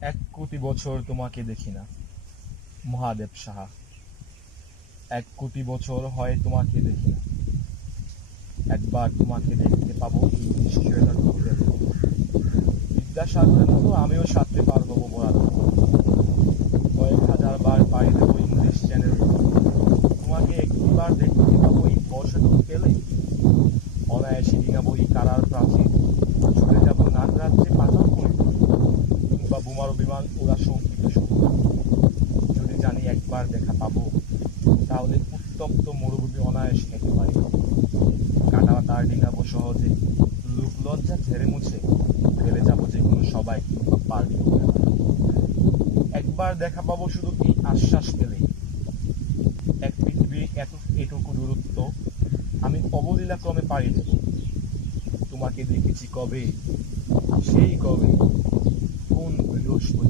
এক কোটি বছর তোমাকে দেখি না, মহাদেব সাহা। এক কোটি বছর হয় তোমাকে দেখি না। একবার তোমাকে দেখতে পাবো নিশ্চয়তা করতে বিদ্যাসাগরের মতো আমিও সাথে পার হব মোরা কয়েক হাজার বার পাড়ি দেবো ইংলিশ চ্যানেল। তোমাকে একটিবার দেখতে পাবো এই বর্ষাটুকু পেলে অনায়াসে ডিঙাবো এই কারার প্রাচীর। কিংবা বোমারো বিমান ওরা শক্তি যদি জানি একবার দেখা পাবো, তাহলে উত্তপ্ত মরুভূমি অনায়াস হেঁটে পারি। কাটা তার ডিঙাবো সহজে। লোক লজ্জা ঝেড়ে মুছে ফেলে যাব যে কোনো সবাই কিংবা পারবি একবার দেখা পাবো শুধু এই আশ্বাস পেলেই। এক পৃথিবীর এত এটুকু দূরত্ব আমি অবলীলা ক্রমে পাড়ি দেব। তোমাকে দেখেছি কবে? সেই কবে। কোন